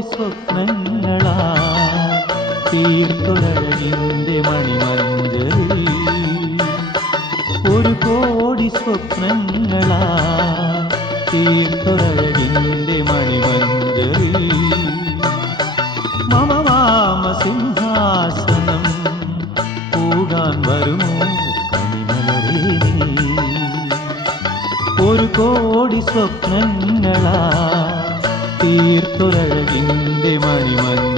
സ്വപ്നങ്ങളാ. തീർത്തൊരഴകിന്റെ മണിമഞ്ചലിൽ ഒരു കോടി സ്വപ്നങ്ങളാ. തീർത്തൊരഴകിന്റെ മണിമഞ്ചലിൽ മമവാമ സിംഹാസനം കൂടാൻ വരുമോ കണിമലരേ ഒരു കോടി സ്വപ്നങ്ങളാ. തീർത്തൊരഴകിന്റെ മണിമഞ്ചലിൽ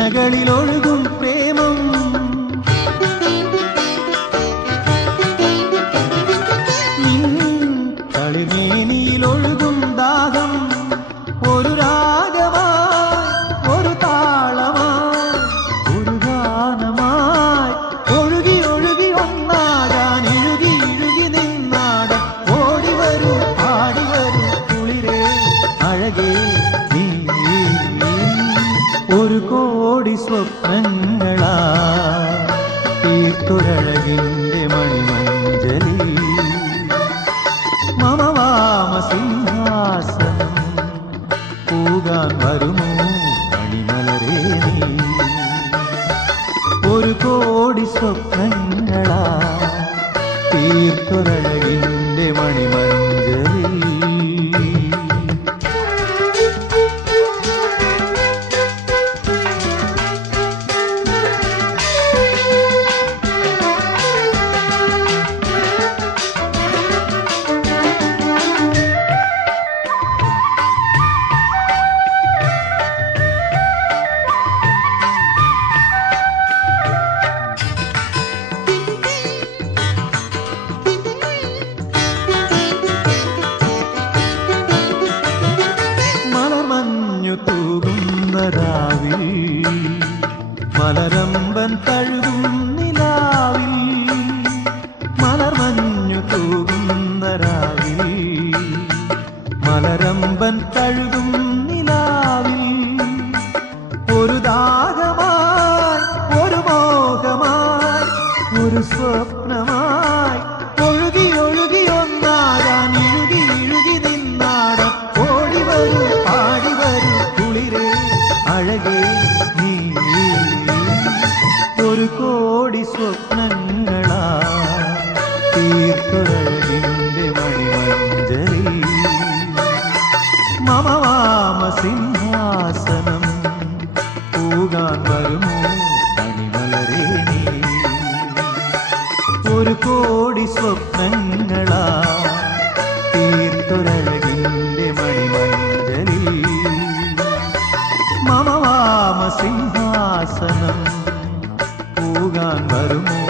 മിഴിയിണകളിലൊഴുകും പ്രേമം നിൻ കളിമേനിയിലൊഴുകും ദാഹം ഒരു രാഗമായി ഒരു താളമായി ഒരു ഗാനമായി ഒഴുകി ഒഴുകി ഒന്നാകാൻ ഇഴുകി ഇഴുകി നിന്നാട ഓടി വരൂ പാടി വരൂ കുളിരേ അഴകേ സ്വപ്നങ്ങളാ. തീർത്തുരഴകിന്റെ മണിമഞ്ജലി. മമവാമ സിംഹാസനം പൂകാൻ വരുമോ മണിമലരേ നീ? ഒരു കോടി സ്വപ്നങ്ങളാ തീർത്തൊരഴകിന്റെ തൂകുന്ന രാവിൽ മലരമ്പൻ കോടി സ്വപ്നങ്ങളാ. തീർത്തുടലിന്റെ മണിമഞ്ചരി മമവാമ സിംഹാസനം പൂകാൻ വരുമോ മണിമലരേ നീ ഒരു കോടി സ്വപ്നങ്ങളാ. തീർത്തുടലിന്റെ മണിമഞ്ചലി മമവാമ സിംഹാസനം நான் வருமோ